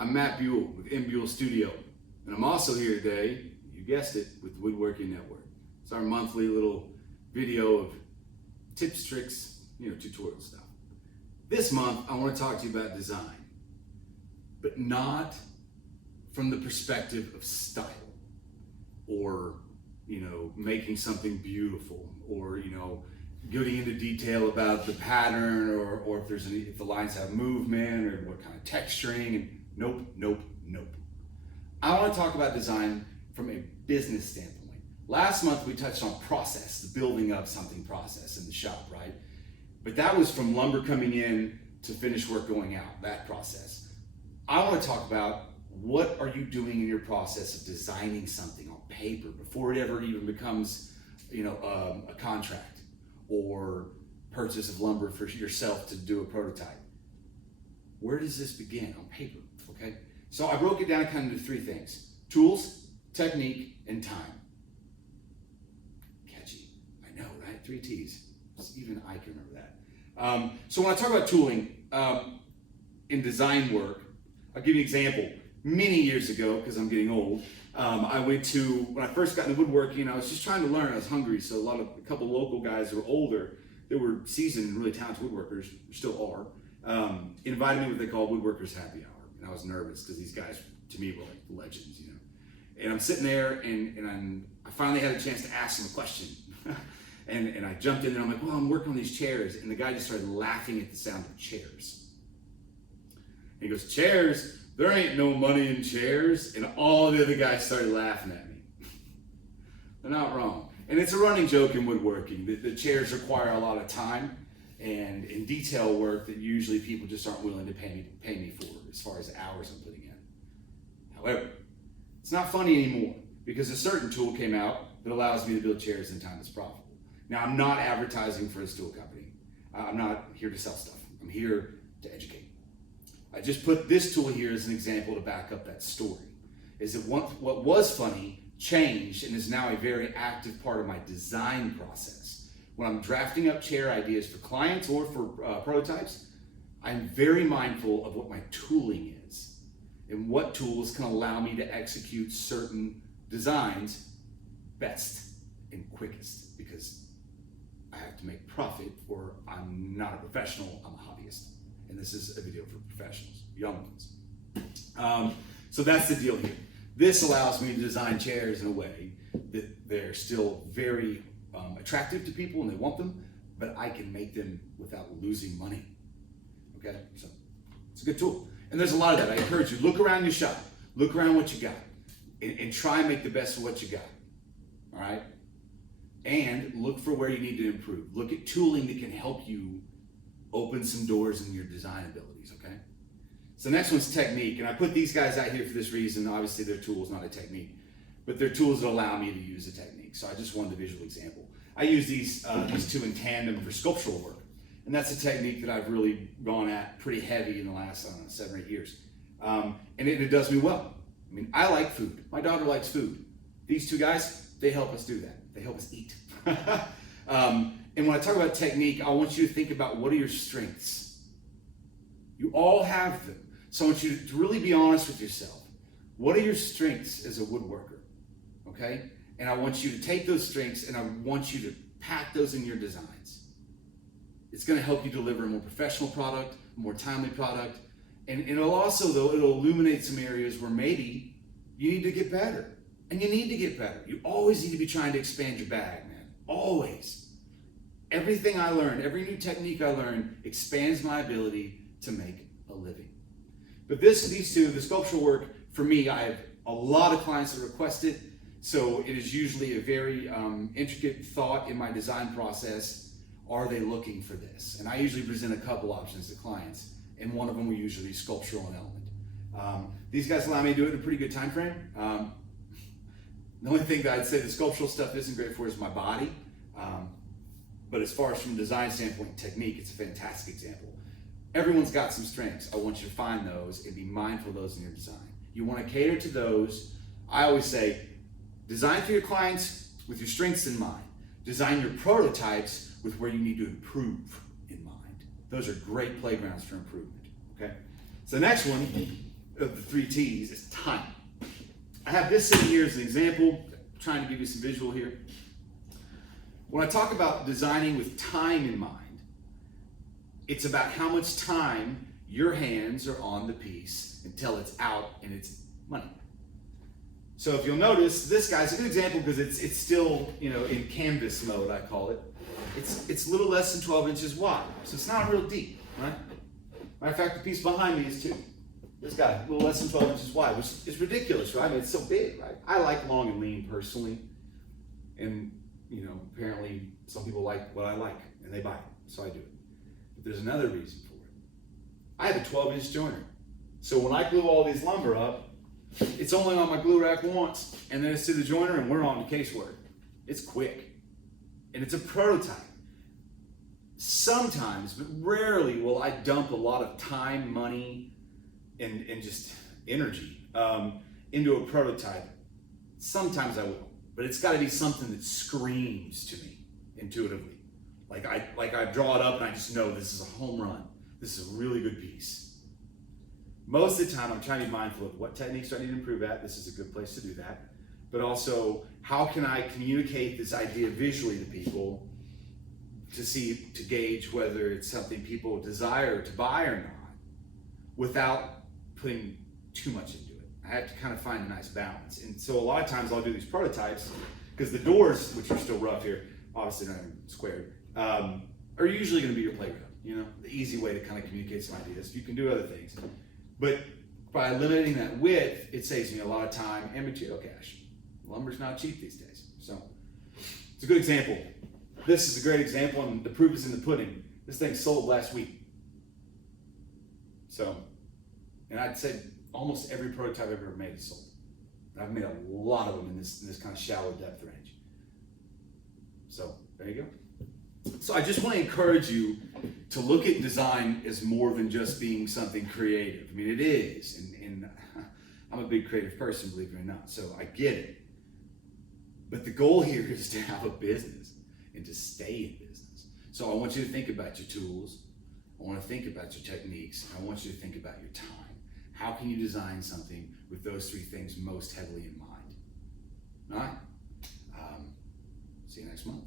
I'm Matt Buell with M Buell Studio, and I'm also here today, you guessed it, with the Woodworking Network. It's our monthly little video of tips, tricks, tutorial stuff. This month, I want to talk to you about design, but not from the perspective of style or, making something beautiful or, getting into detail about the pattern or if the lines have movement or what kind of texturing. And nope. I want to talk about design from a business standpoint. Last month we touched on process, the building of something process in the shop, right? But that was from lumber coming in to finished work going out, that process. I want to talk about what are you doing in your process of designing something on paper before it ever even becomes, a contract or purchase of lumber for yourself to do a prototype. Where does this begin? On paper, okay? So I broke it down kind of into three things: tools, technique, and time. Catchy, I know, right? 3 T's. Even I can remember that. So when I talk about tooling in design work, I'll give you an example. Many years ago, because I'm getting old, when I first got into woodworking, I was just trying to learn. I was hungry, so a couple local guys who were older, that were seasoned and really talented woodworkers, still are, invited me to what they call Woodworkers Happy Hour. And I was nervous because these guys, to me, were like legends, And I'm sitting there, and I finally had a chance to ask them a question. and I jumped in there, I'm like, well, I'm working on these chairs. And the guy just started laughing at the sound of chairs. And he goes, chairs? There ain't no money in chairs. And all the other guys started laughing at me. They're not wrong. And it's a running joke in woodworking. The chairs require a lot of time and in detail work that usually people just aren't willing to pay me for as far as hours I'm putting in. However, it's not funny anymore because a certain tool came out that allows me to build chairs in a time that's profitable. Now, I'm not advertising for a tool company. I'm not here to sell stuff. I'm here to educate. I just put this tool here as an example to back up that story. Is that what was funny changed and is now a very active part of my design process. When I'm drafting up chair ideas for clients or for prototypes, I'm very mindful of what my tooling is and what tools can allow me to execute certain designs best and quickest, because I have to make profit or I'm not a professional, I'm a hobbyist. And this is a video for professionals, young ones. So that's the deal here. This allows me to design chairs in a way that they're still very attractive to people and they want them, but I can make them without losing money. Okay, so it's a good tool. And there's a lot of that. I encourage you, look around your shop, look around what you got, and try and make the best of what you got, all right? And look for where you need to improve. Look at tooling that can help you open some doors in your design abilities, okay? So the next one's technique, and I put these guys out here for this reason. Obviously, they're tools, not a technique, but they're tools that allow me to use a technique. So I just wanted a visual example. I use these two in tandem for sculptural work, and that's a technique that I've really gone at pretty heavy in the last 7 or 8 years, and it does me well. I mean, I like food. My daughter likes food. These two guys, they help us do that. They help us eat. And when I talk about technique, I want you to think about what are your strengths. You all have them. So I want you to really be honest with yourself. What are your strengths as a woodworker? Okay? And I want you to take those strengths and I want you to pack those in your designs. It's going to help you deliver a more professional product, a more timely product. And it'll also, though, it'll illuminate some areas where maybe you need to get better. And you need to get better. You always need to be trying to expand your bag, man. Always. Everything I learn, every new technique I learn expands my ability to make a living. But these two, the sculptural work, for me, I have a lot of clients that request it. So it is usually a very intricate thought in my design process. Are they looking for this? And I usually present a couple options to clients, and one of them will usually be sculptural in element. These guys allow me to do it in a pretty good time frame. The only thing that I'd say the sculptural stuff isn't great for is my body. But as far as from a design standpoint, technique, it's a fantastic example. Everyone's got some strengths. I want you to find those and be mindful of those in your design. You want to cater to those. I always say, design for your clients with your strengths in mind. Design your prototypes with where you need to improve in mind. Those are great playgrounds for improvement, okay? So the next one, of the 3 T's is time. I have this sitting here as an example, trying to give you some visual here. When I talk about designing with time in mind, it's about how much time your hands are on the piece until it's out and it's money. So if you'll notice, this guy's a good example because it's still, in canvas mode, I call it. It's a little less than 12 inches wide, so it's not real deep, right? Matter of fact, the piece behind me is too. This guy, a little less than 12 inches wide, which is ridiculous, right? I mean, it's so big, right? I like long and lean personally, and apparently some people like what I like, and they buy it, so I do it. But there's another reason for it. I have a 12-inch joiner, so when I glue all these lumber up, it's only on my glue rack once, and then it's to the joiner, and we're on to casework. It's quick, and it's a prototype. Sometimes, but rarely, will I dump a lot of time, money, and just energy into a prototype. Sometimes I will, but it's got to be something that screams to me intuitively. Like I draw it up and I just know this is a home run. This is a really good piece. Most of the time, I'm trying to be mindful of what techniques do I need to improve at. This is a good place to do that. But also, how can I communicate this idea visually to people to gauge whether it's something people desire to buy or not, without putting too much into it. I have to kind of find a nice balance. And so a lot of times I'll do these prototypes because the doors, which are still rough here, obviously not even squared, are usually going to be your playground. The easy way to kind of communicate some ideas. You can do other things. But by limiting that width, it saves me a lot of time and material cash. Lumber's not cheap these days. So it's a good example. This is a great example, and the proof is in the pudding. This thing sold last week. So, and I'd say almost every prototype I've ever made is sold. I've made a lot of them in this kind of shallow depth range. So there you go. So I just want to encourage you to look at design as more than just being something creative. I mean, it is, and I'm a big creative person, believe it or not, so I get it. But the goal here is to have a business and to stay in business. So I want you to think about your tools. I want to think about your techniques. I want you to think about your time. How can you design something with those 3 things most heavily in mind? All right? See you next month.